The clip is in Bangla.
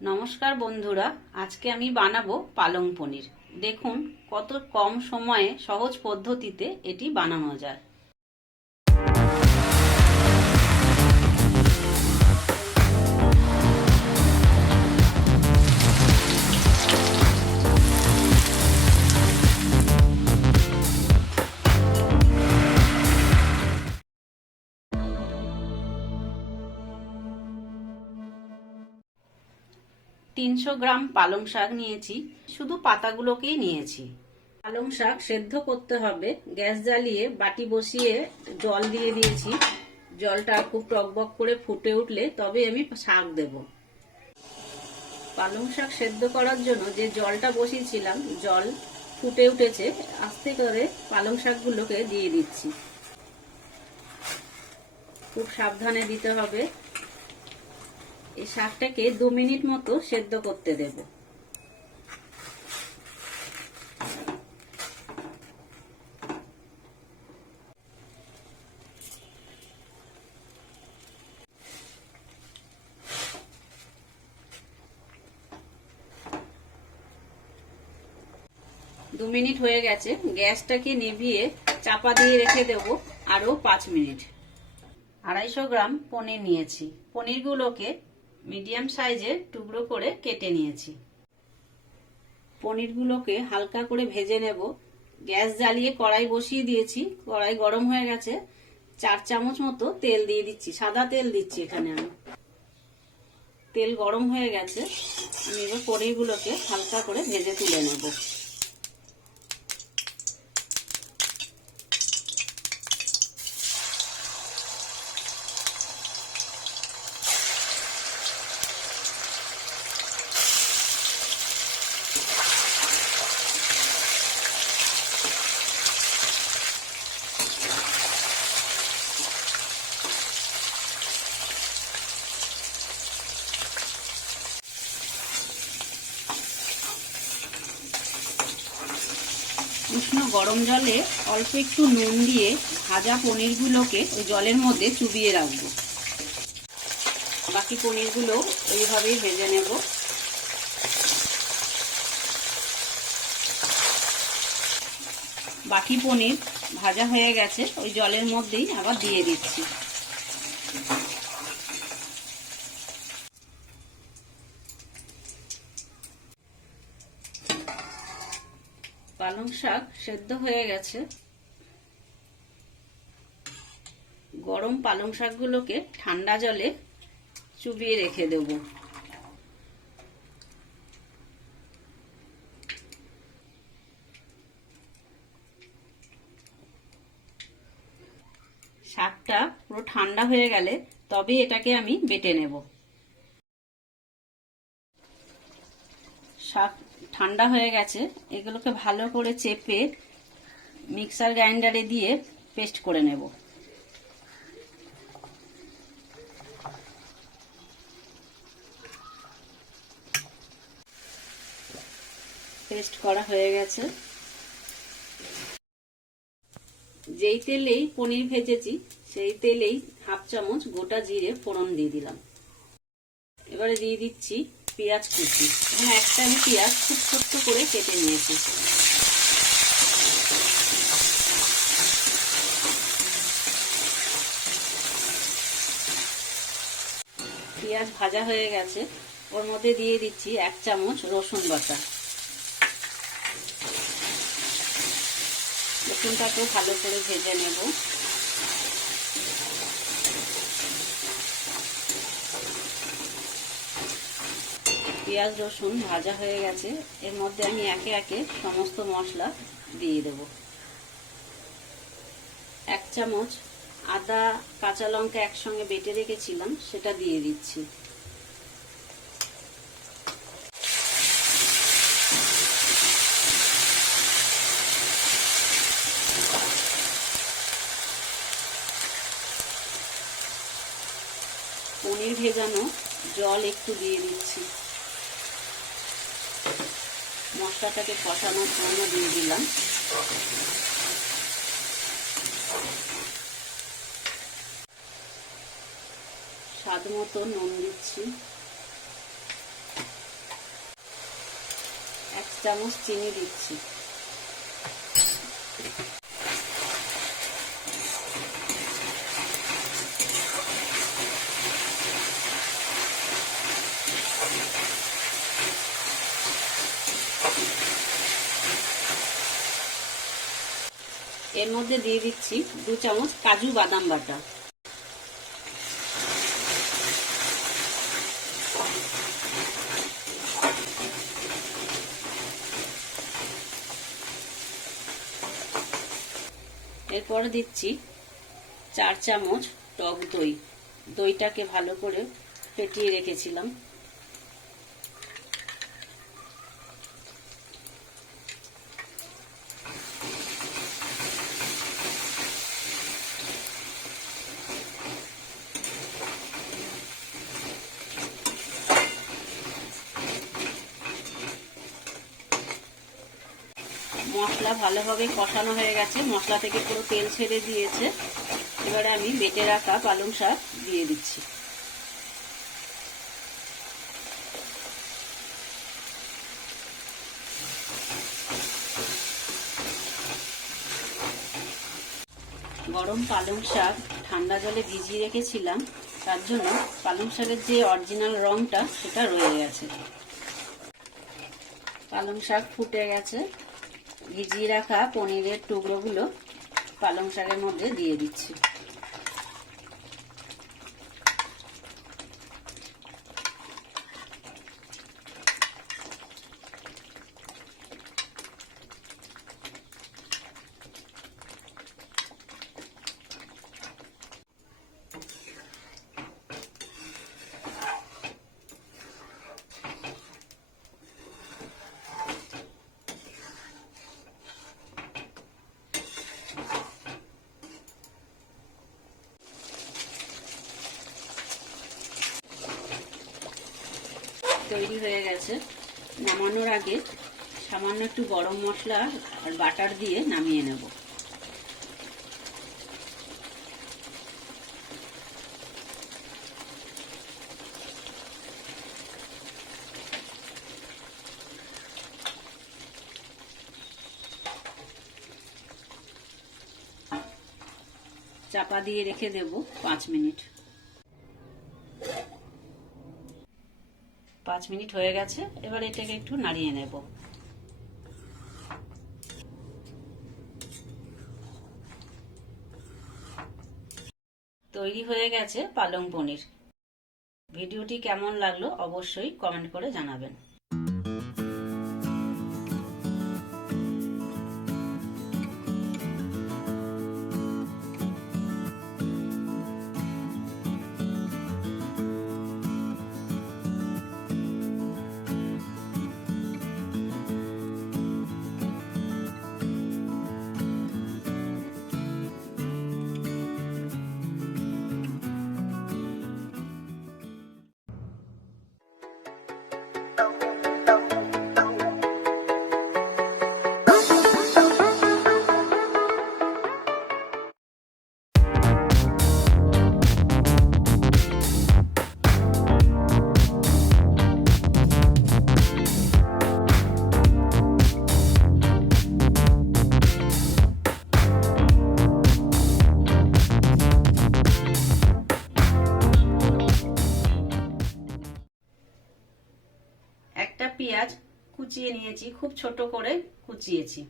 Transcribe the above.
নমস্কার বন্ধুরা, আজকে আমি বানাবো পালং পনির। দেখুন কত কম সময়ে সহজ পদ্ধতিতে এটি বানানো যায়। 300 গ্রাম পালং শাক নিয়েছি, শুধু পাতাগুলোকেই নিয়েছি। পালং শাক সেদ্ধ করতে হবে। গ্যাস জ্বালিয়ে বাটি বসিয়ে জল দিয়ে দিয়েছি। জলটা খুব টকবক করে ফুটে উঠলে তবে আমি শাক দেব। পালং শাক সেদ্ধ করার জন্য যে জলটা বসিয়েছিলাম, জল ফুটে উঠেছে। আস্তে করে পালং শাকগুলোকে দিয়ে দিচ্ছি। খুব সাবধানে দিতে হবে। এই শাকটাকে 2 মিনিট মতো সেদ্ধ করতে দেব। দু মিনিট হয়ে গেছে। গ্যাসটাকে নিভিয়ে চাপা দিয়ে রেখে দেব আরো 5 মিনিট। 250 গ্রাম পনির নিয়েছি। পনিরগুলোকে মিডিয়াম সাইজের টুকরো করে কেটে নিয়েছি। পনিরগুলোকে হালকা করে ভেজে নেব। গ্যাস জ্বালিয়ে কড়াই বসিয়ে দিয়েছি। কড়াই গরম হয়ে গেছে। 4 চামচ মতো তেল দিয়ে দিচ্ছি। সাদা তেল দিচ্ছি এখানে আমি। তেল গরম হয়ে গেছে। আমি এবার পনিরগুলোকে হালকা করে ভেজে তুলে নেব। উষ্ণ গরম জলে অল্প একটু নুন দিয়ে ভাজা পনিরগুলোকে ওই জলের মধ্যে চুবিয়ে রাখবো। বাকি পনিরগুলো এইভাবেই ভেজে নেব। বাকি পনির ভাজা হয়ে গেছে। ওই জলের মধ্যেই আবার দিয়ে দিচ্ছি। পালং শাক সেদ্ধ হয়ে গেছে। গরম পালং শাকগুলোকে ঠান্ডা জলে চুবিয়ে রেখে দেব। শাকটা পুরো ঠান্ডা হয়ে গেলে তবে এটাকে আমি বেটে নেব। শাক ঠান্ডা হয়ে গেছে। এগুলোকে ভালো করে চেপে মিক্সার গ্রাইন্ডারে দিয়ে পেস্ট করে নেব। পেস্ট করা হয়ে গেছে। যেই তেলেই পনির ভেজেছি সেই তেলেই 1/2 চামচ গোটা জিরে ফোড়ন দিয়ে দিলাম। এবারে দিয়ে দিচ্ছি পেঁয়াজ কুচি। এখানে একটা আমি পেঁয়াজ খুব ছোট্ট করে কেটে নিয়েছি। পেঁয়াজ ভাজা হয়ে গেছে। ওর মধ্যে দিয়ে দিচ্ছি 1 চামচ রসুন বাটা। রসুনটাকেও ভালো করে ভেজে নেব। পেঁয়াজ রসুন ভাজা হয়ে গেছে। এর মধ্যে আমি একে একে সমস্ত মশলা দিয়ে দেব। 1 চামচ আদা কাঁচা লঙ্কা একসঙ্গে বেটে রেখেছিলাম, সেটা দিয়ে দিচ্ছি। পনির ভেজানো জল একটু দিয়ে দিচ্ছি। মশলাটাকে কষানোর জন্য দিয়ে দিলাম। স্বাদ মতো নুন দিচ্ছি। চামচ চিনি দিচ্ছি। এর মধ্যে দিয়ে দিচ্ছি 2 চামচ কাজু বাদাম বাটা। এরপরে দিচ্ছি 4 চামচ টক দই। দইটাকে ভালো করে ফেটিয়ে রেখেছিলাম। মশলা ভালোভাবে কষানো হয়ে গেছে, মশলা থেকে পুরো তেল ছেড়ে দিয়েছে। এবারে আমি বেটে রাখা পালং শাক দিয়ে দিচ্ছি। গরম পালং শাক ঠান্ডা জলে ভিজিয়ে রেখেছিলাম, তার জন্য পালং শাকের যে অরিজিনাল রংটা সেটা রয়ে গেছে। পালং শাক ফুটে গেছে। ভিজিয়ে রাখা পনিরের টুকরোগুলো পালং শাকের মধ্যে দিয়ে দিচ্ছি। তৈরি হয়ে গেছে। নামানোর আগে সামান্য একটু গরম মশলা আর বাটার দিয়ে নামিয়ে নেব। চাপা দিয়ে রেখে দেব 5 মিনিট। 5 মিনিট হয়ে গেছে। এবার এটাকে একটু নাড়িয়ে নেব। তৈরি হয়ে গেছে পালং পনির। ভিডিওটি কেমন লাগলো অবশ্যই কমেন্ট করে জানাবেন। একটা পেঁয়াজ কুচিয়ে নিয়েছি, খুব ছোট করে কুচিয়েছি।